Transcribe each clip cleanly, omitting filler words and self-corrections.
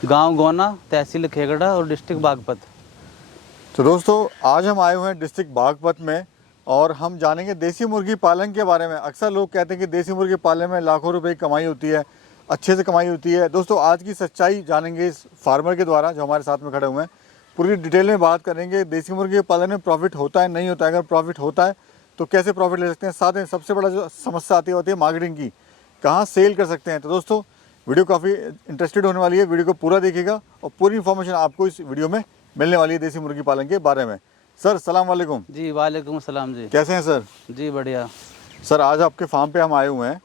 गांव गोना, तहसील खेगड़ा और डिस्ट्रिक्ट बागपत। तो दोस्तों आज हम आए हुए हैं डिस्ट्रिक्ट बागपत में और हम जानेंगे देसी मुर्गी पालन के बारे में। अक्सर लोग कहते हैं कि देसी मुर्गी पालन में लाखों रुपए की कमाई होती है, अच्छे से कमाई होती है। दोस्तों आज की सच्चाई जानेंगे इस फार्मर के द्वारा जो हमारे साथ में खड़े हुए हैं। पूरी डिटेल में बात करेंगे देसी मुर्गी पालन में प्रॉफिट होता है नहीं होता है, अगर प्रॉफिट होता है तो कैसे प्रॉफिट ले सकते हैं। साथ में सबसे बड़ा जो समस्या आती होती है मार्केटिंग की, कहाँ सेल कर सकते हैं। तो दोस्तों वीडियो काफ़ी इंटरेस्टेड होने वाली है, वीडियो को पूरा देखिएगा और पूरी इन्फॉर्मेशन आपको इस वीडियो में मिलने वाली है देसी मुर्गी पालन के बारे में। सर सलाम वालेकुम। जी वालेकुम सलाम जी। कैसे हैं सर? जी बढ़िया। सर आज आपके फार्म पे हम आए हुए हैं।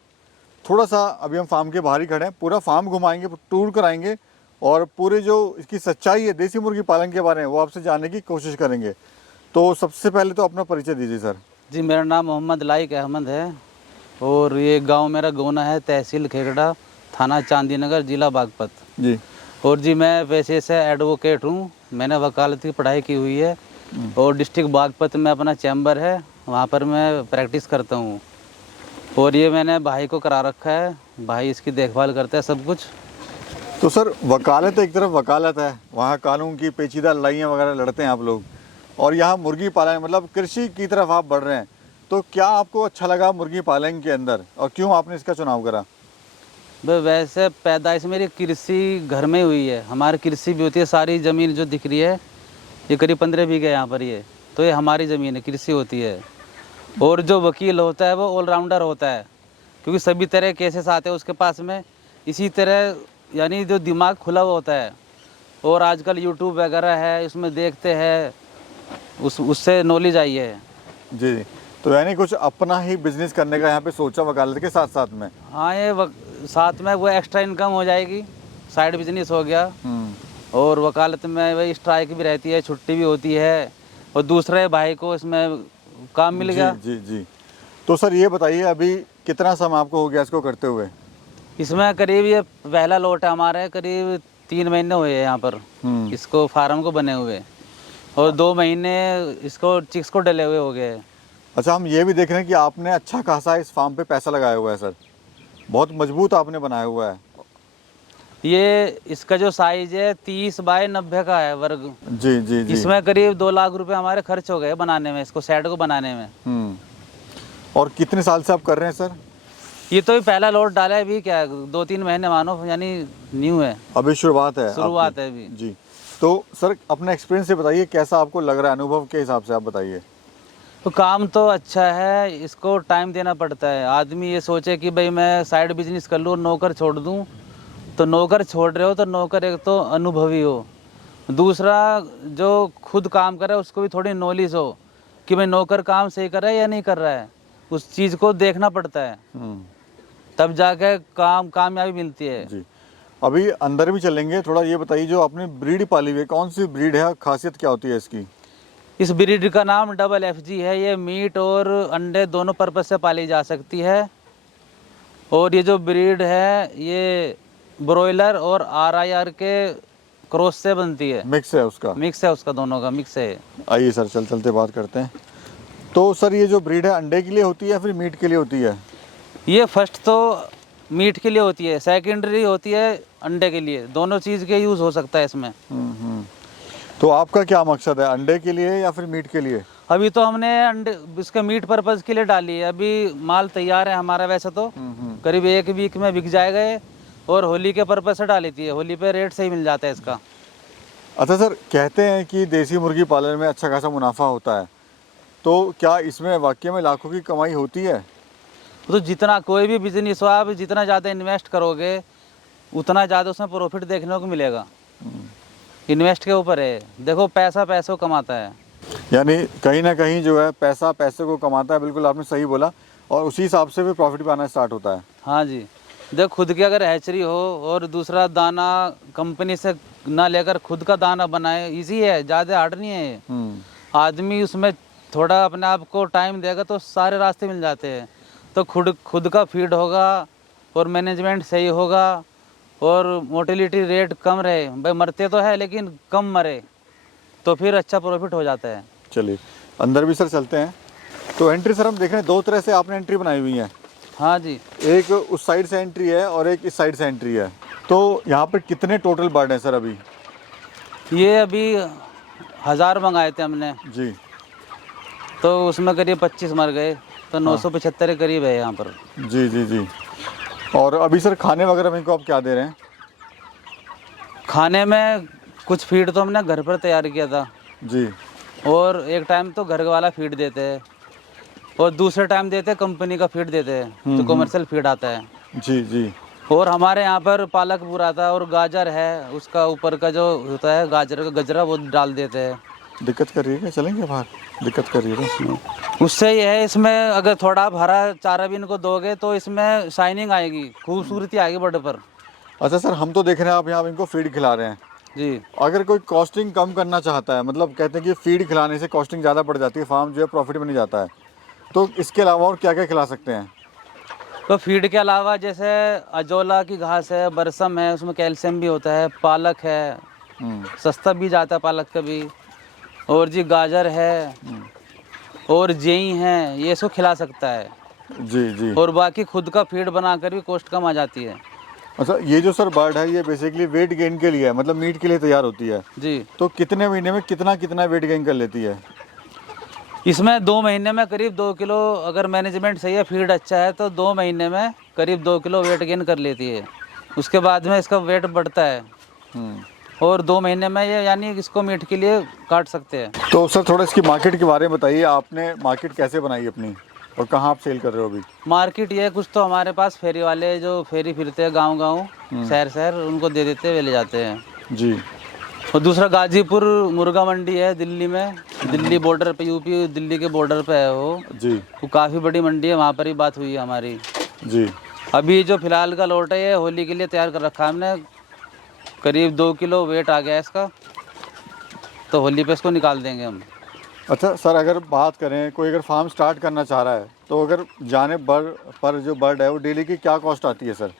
थोड़ा सा अभी हम फार्म के बाहर ही खड़े हैं, पूरा फार्म घुमाएंगे, टूर कराएंगे और पूरे जो इसकी सच्चाई है देसी मुर्गी पालन के बारे में वो आपसे जानने की कोशिश करेंगे। तो सबसे पहले तो अपना परिचय दीजिए सर। जी मेरा नाम मोहम्मद लाइक अहमद है और ये गांव मेरा गोना है, तहसील खेगड़ा, थाना चांदी नगर, जिला बागपत। जी। और जी मैं पेशे से एडवोकेट हूँ। मैंने वकालत की पढ़ाई की हुई है और डिस्ट्रिक्ट बागपत में अपना चैम्बर है, वहाँ पर मैं प्रैक्टिस करता हूँ। और ये मैंने भाई को करा रखा है, भाई इसकी देखभाल करता है सब कुछ। तो सर वकालत एक तरफ वकालत है, वहाँ कानून की पेचीदा लड़ाइयाँ वगैरह लड़ते हैं आप लोग, और यहाँ मुर्गी पालन मतलब कृषि की तरफ आप बढ़ रहे हैं। तो क्या आपको अच्छा लगा मुर्गी पालन के अंदर और क्यों आपने इसका चुनाव करा? वैसे पैदाइश मेरी कृषि घर में हुई है, हमारी कृषि भी होती है। सारी ज़मीन जो दिख रही है ये करीब 15 बीघे यहाँ पर ये, तो ये हमारी ज़मीन है, कृषि होती है। और जो वकील होता है वो ऑलराउंडर होता है, क्योंकि सभी तरह केसेस आते हैं उसके पास में। इसी तरह यानी जो दिमाग खुला हुआ होता है। और आजकल यूट्यूब वगैरह है, उसमें देखते हैं, उससे नॉलेज आई है। जी। तो यानी कुछ अपना ही बिजनेस करने का यहाँ पे सोचा वकालत के साथ साथ में? हाँ ये साथ में वो एक्स्ट्रा इनकम हो जाएगी, साइड बिजनेस हो गया। और वकालत में वही स्ट्राइक भी रहती है, छुट्टी भी होती है, और दूसरे भाई को इसमें काम मिल गया। जी जी। तो सर ये बताइए अभी कितना समय आपको हो गया इसको करते हुए? इसमें करीब ये पहला लॉट है हमारे, करीब 3 महीने हुए हैं यहाँ पर इसको फार्म को बने हुए, और 2 महीने इसको चिक्स को डले हुए हो गए। अच्छा, हम ये भी देख रहे हैं कि आपने अच्छा खासा इस फार्म पे पैसा लगाया हुआ है सर, बहुत मजबूत आपने बनाया हुआ है। ये इसका जो साइज है 30 बाय 90 का है वर्ग। जी जी जी। इसमें करीब 2 लाख रुपए हमारे खर्च हो गए बनाने में, इसको सेट को बनाने में। और कितने साल से आप कर रहे हैं सर? ये तो पहला लॉट डाला है अभी, क्या 2-3 महीने मानो, यानी न्यू है, अभी शुरुआत है शुरुआत है अभी। जी। तो सर अपने एक्सपीरियंस से बताइए कैसा आपको लग रहा है, अनुभव के हिसाब से आप बताइए। तो काम तो अच्छा है, इसको टाइम देना पड़ता है। आदमी ये सोचे कि भाई मैं साइड बिजनेस कर लूँ और नौकर छोड़ दूँ, तो नौकर छोड़ रहे हो तो नौकर एक तो अनुभवी हो, दूसरा जो खुद काम करे उसको भी थोड़ी नॉलेज हो कि भाई नौकर काम सही कर रहा है या नहीं कर रहा है, उस चीज़ को देखना पड़ता है, तब जाके कामयाबी मिलती है। जी। अभी अंदर भी चलेंगे, थोड़ा ये बताइए जो आपने ब्रीड पाली हुई है कौन सी ब्रीड है, खासियत क्या होती है इसकी? इस ब्रीड का नाम डबल FG है। ये मीट और अंडे दोनों पर्पज से पाली जा सकती है। और ये जो ब्रीड है ये ब्रॉयलर और RIR के क्रॉस से बनती है। मिक्स है उसका? मिक्स है उसका, दोनों का मिक्स है। आइए सर चलते बात करते हैं। तो सर ये जो ब्रीड है अंडे के लिए होती है या फिर मीट के लिए होती है? ये फर्स्ट तो मीट के लिए होती है, सेकेंडरी होती है अंडे के लिए, दोनों चीज़ के यूज़ हो सकता है इसमें। तो आपका क्या मकसद है, अंडे के लिए या फिर मीट के लिए? अभी तो हमने अंडे इसके मीट पर्पज़ के लिए डाली है, अभी माल तैयार है हमारा। वैसे तो करीब 1 वीक में बिक जाएगा ये, और होली के पर्पज़ से डाली थी, होली पे रेट सही मिल जाता है इसका। अच्छा सर, कहते हैं कि देसी मुर्गी पालन में अच्छा खासा मुनाफा होता है, तो क्या इसमें वाकई में लाखों की कमाई होती है? तो जितना कोई भी बिजनेस हो, आप जितना ज़्यादा इन्वेस्ट करोगे उतना ज़्यादा उसमें प्रॉफिट देखने को मिलेगा। इन्वेस्ट के ऊपर है, देखो पैसा पैसे को कमाता है। यानी कहीं ना कहीं जो है पैसा पैसे को कमाता है, बिल्कुल आपने सही बोला, और उसी हिसाब से भी प्रॉफिट भी आना स्टार्ट होता है। हाँ जी, देखो खुद की अगर हैचरी हो और दूसरा दाना कंपनी से ना लेकर खुद का दाना बनाए, इजी है, ज़्यादा हार्ड नहीं है ये। आदमी उसमें थोड़ा अपने आप को टाइम देगा तो सारे रास्ते मिल जाते हैं। तो खुद का फीड होगा और मैनेजमेंट सही होगा और मोर्टेलिटी रेट कम रहे, भाई मरते तो है लेकिन कम मरे, तो फिर अच्छा प्रॉफिट हो जाता है। चलिए अंदर भी सर चलते हैं। तो एंट्री सर हम देख रहे हैं 2 तरह से आपने एंट्री बनाई हुई है। हाँ जी, एक उस साइड से एंट्री है और एक इस साइड से एंट्री है। तो यहाँ पे कितने टोटल बर्ड हैं सर अभी? ये अभी 1000 मंगाए थे हमने, जी तो उसमें करीब 25 मर गए, तो 975 के करीब है यहाँ पर। जी जी जी। और अभी सर खाने वगैरह में इनको आप क्या दे रहे हैं? खाने में कुछ फीड तो हमने घर पर तैयार किया था, जी और एक टाइम तो घर वाला फीड देते हैं, और दूसरे टाइम देते हैं कंपनी का फीड देते हैं, जो कमर्शियल फीड आता है। जी जी और हमारे यहाँ पर पालक पूरा था और गाजर है, उसका ऊपर का जो होता है गाजर का गजरा वो डाल देते हैं। दिक्कत कर रही है क्या? चलेंगे बाहर? दिक्कत कर रही है तो? उससे ये है, इसमें अगर थोड़ा आप हरा चारा भी इनको दोगे तो इसमें शाइनिंग आएगी, खूबसूरती आएगी बर्ड पर। अच्छा सर, हम तो देख रहे हैं आप यहाँ इनको फीड खिला रहे हैं। जी, अगर कोई कॉस्टिंग कम करना चाहता है, मतलब कहते हैं कि फीड खिलाने से कॉस्टिंग ज़्यादा बढ़ जाती है, फार्म जो है प्रॉफिट में नहीं जाता है, तो इसके अलावा और क्या क्या खिला सकते हैं? तो फीड के अलावा जैसे अजोला की घास है, बरसम है, उसमें कैल्शियम भी होता है, पालक है, सस्ता भी जाता है पालक का भी, और जी गाजर है, और जेई है, ये सब खिला सकता है। जी जी। और बाकी खुद का फीड बनाकर भी कॉस्ट कम आ जाती है। अच्छा, ये जो सर बर्ड है ये बेसिकली वेट गेन के लिए है, मतलब मीट के लिए तैयार होती है। जी, तो कितने महीने में कितना कितना वेट गेन कर लेती है? इसमें 2 महीने में करीब 2 किलो, अगर मैनेजमेंट सही है, फीड अच्छा है, तो 2 महीने में करीब 2 किलो वेट गेन कर लेती है। उसके बाद में इसका वेट बढ़ता है, और 2 महीने में ये यानी इसको मीट के लिए काट सकते हैं। तो सर थोड़ा इसकी मार्केट के बारे में बताइए, आपने मार्केट कैसे बनाई अपनी और कहाँ आप सेल कर रहे हो अभी? मार्केट ये कुछ तो हमारे पास फेरी वाले जो फेरी फिरते हैं गांव-गांव, शहर-शहर, उनको दे देते हैं, वे ले जाते हैं। जी और दूसरा गाजीपुर मुर्गा मंडी है दिल्ली में, दिल्ली बॉर्डर पे, यूपी दिल्ली के बॉर्डर पे है वो जी काफ़ी बड़ी मंडी है, वहाँ पर ही बात हुई है हमारी। जी। अभी जो फिलहाल का लौट है ये होली के लिए तैयार कर रखा है हमने, करीब 2 किलो वेट आ गया है इसका, तो होली पे इसको निकाल देंगे हम। अच्छा सर, अगर बात करें कोई अगर फार्म स्टार्ट करना चाह रहा है, तो अगर जाने पर जो बर्ड है वो डेली की क्या कॉस्ट आती है सर?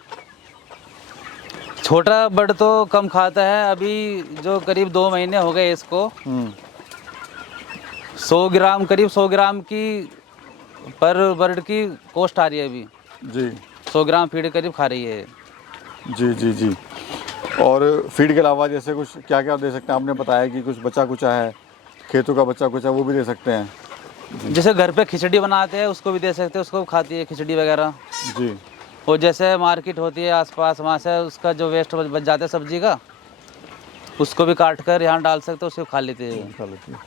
छोटा बर्ड तो कम खाता है, अभी जो करीब 2 महीने हो गए इसको, 100 ग्राम, करीब 100 ग्राम की पर बर्ड की कॉस्ट आ रही है अभी। जी 100 ग्राम फीड करीब खा रही है। जी जी जी। और फीड के अलावा जैसे कुछ क्या क्या दे सकते हैं? आपने बताया कि कुछ बचा कुचा है, खेतों का बचा कुचा, वो भी दे सकते हैं। जैसे घर पे खिचड़ी बनाते हैं उसको भी दे सकते हैं, उसको खाती है खिचड़ी वगैरह। जी। और जैसे मार्केट होती है आसपास, वहाँ से उसका जो वेस्ट बच जाता है सब्जी का, उसको भी काट कर यहाँ डाल सकते हैं, उसको खा लेते हैं। खा लेती है।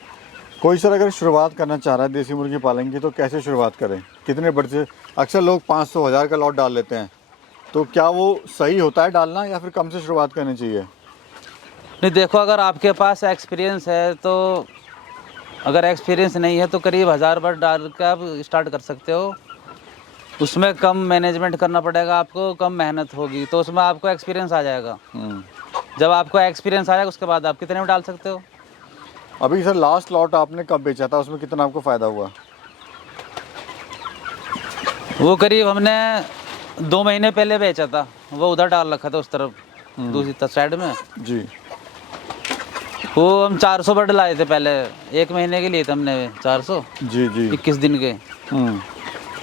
कोई सर अगर शुरुआत करना चाह रहा है देसी मुर्गी पालन की, तो कैसे शुरुआत करें? कितने बर्ड से? अक्सर लोग 500 1000 का लॉट डाल लेते हैं, तो क्या वो सही होता है डालना, या फिर कम से शुरुआत करनी चाहिए? नहीं, देखो, अगर आपके पास एक्सपीरियंस है तो, अगर एक्सपीरियंस नहीं है तो करीब 1000 बर्ड डाल के आप स्टार्ट कर सकते हो। उसमें कम मैनेजमेंट करना पड़ेगा आपको, कम मेहनत होगी, तो उसमें आपको एक्सपीरियंस आ जाएगा। जब आपको एक्सपीरियंस आ जाएगा उसके बाद आप कितने में डाल सकते हो। अभी सर लास्ट लॉट आपने कब बेचा था, उसमें कितना आपको फ़ायदा हुआ? वो करीब हमने 2 महीने पहले बेचा था, वो उधर डाल रखा था उस तरफ, दूसरी साइड में। जी। वो हम 400 बर्ड लाए थे पहले, 1 महीने के लिए थे हमने 400, जी जी। 21 दिन के।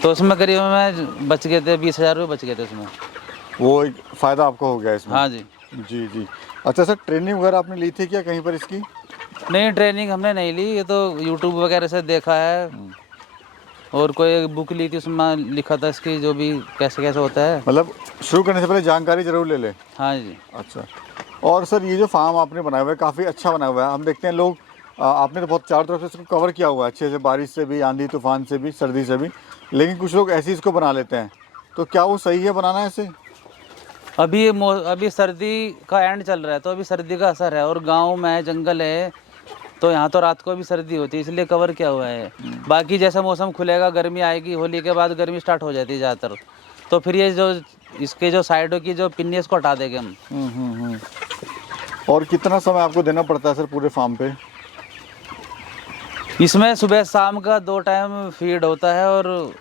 तो उसमें करीब हमें बच गए थे 20,000 रुपये बच गए थे उसमें। वो एक फ़ायदा आपको हो गया इसमें? हाँ जी। जी जी। अच्छा सर, ट्रेनिंग वगैरह आपने ली थी क्या कहीं पर इसकी? नहीं, ट्रेनिंग हमने नहीं ली, ये तो यूट्यूब वगैरह से देखा है, और कोई बुक ली थी, उसमें लिखा था इसकी जो भी कैसे कैसे होता है। मतलब शुरू करने से पहले जानकारी ज़रूर ले लें। हाँ जी। अच्छा। और सर ये जो फार्म आपने बनाया हुआ है काफ़ी अच्छा बनाया हुआ है, हम देखते हैं लोग, आपने तो बहुत चारों तरफ से इसको कवर किया हुआ है अच्छे से, बारिश से भी, आंधी तूफान से भी, सर्दी से भी, लेकिन कुछ लोग ऐसे ही इसको बना लेते हैं, तो क्या वो सही है बनाना ऐसे? अभी सर्दी का एंड चल रहा है, तो अभी सर्दी का असर है, और गांव में जंगल है, तो यहाँ तो रात को भी सर्दी होती है, इसलिए कवर किया हुआ है। बाकी जैसा मौसम खुलेगा, गर्मी आएगी, होली के बाद गर्मी स्टार्ट हो जाती है ज़्यादातर, तो फिर ये जो इसके जो साइडों की जो पिन्नी है इसको हटा देंगे हम। और कितना समय आपको देना पड़ता है सर पूरे फार्म पे? इसमें सुबह शाम का 2 टाइम फीड होता है, और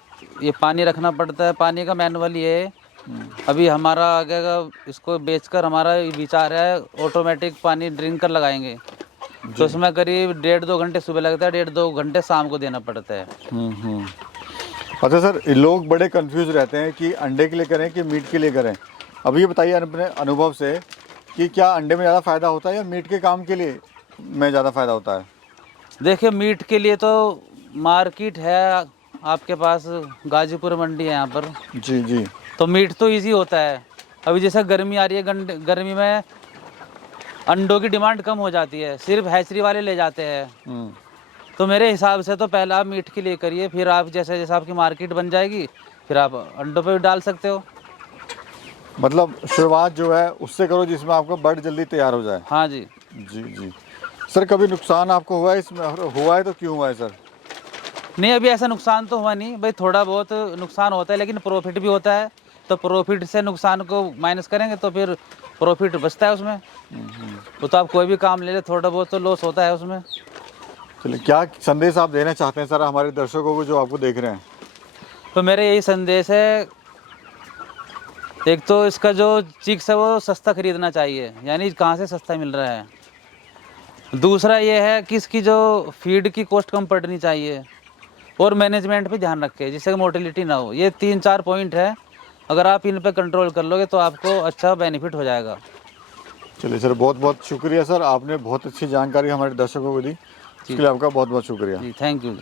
ये पानी रखना पड़ता है। पानी का मैनुअल ये है, अभी हमारा आगे का इसको बेचकर हमारा विचार है ऑटोमेटिक पानी ड्रिंकर लगाएंगे, तो उसमें करीब 1.5-2 घंटे सुबह लगता है, 1.5-2 घंटे शाम को देना पड़ता है। अच्छा सर, लोग बड़े कंफ्यूज रहते हैं कि अंडे के लिए करें कि मीट के लिए करें, अब ये बताइए अपने अनुभव से कि क्या अंडे में ज़्यादा फ़ायदा होता है या मीट के काम के लिए में ज़्यादा फ़ायदा होता है? देखिए मीट के लिए तो मार्केट है आपके पास, गाजीपुर मंडी है यहाँ पर, जी जी। तो मीट तो इजी होता है। अभी जैसे गर्मी आ रही है, गर्मी में अंडों की डिमांड कम हो जाती है, सिर्फ हैचरी वाले ले जाते हैं। तो मेरे हिसाब से तो पहले आप मीट के लिए करिए, फिर आप जैसे जैसे आपकी मार्केट बन जाएगी फिर आप अंडों पे भी डाल सकते हो। मतलब शुरुआत जो है उससे करो जिसमें आपका बर्ड जल्दी तैयार हो जाए। हाँ जी। जी जी। सर कभी नुकसान आपको हुआ है इसमें? हुआ है तो क्यों हुआ है सर? नहीं अभी ऐसा नुकसान तो हुआ नहीं भाई, थोड़ा बहुत नुकसान होता है लेकिन प्रॉफिट भी होता है, तो प्रॉफिट से नुकसान को माइनस करेंगे तो फिर प्रॉफिट बचता है उसमें। वो तो आप कोई भी काम ले ले, थोड़ा बहुत तो लॉस होता है उसमें। चलिए, क्या संदेश आप देना चाहते हैं सर हमारे दर्शकों को जो आपको देख रहे हैं? तो मेरे यही संदेश है, एक तो इसका जो चिक्स है वो सस्ता खरीदना चाहिए, यानी कहाँ से सस्ता मिल रहा है। दूसरा ये है कि इसकी जो फीड की कॉस्ट कम पड़नी चाहिए, और मैनेजमेंट पे ध्यान रखें जिससे मोर्टेलिटी ना हो। ये 3-4 पॉइंट है, अगर आप इन पे कंट्रोल कर लोगे तो आपको अच्छा बेनिफिट हो जाएगा। चलिए सर, बहुत बहुत शुक्रिया सर, आपने बहुत अच्छी जानकारी हमारे दर्शकों को दी, इसके लिए आपका बहुत बहुत शुक्रिया। जी थैंक यू।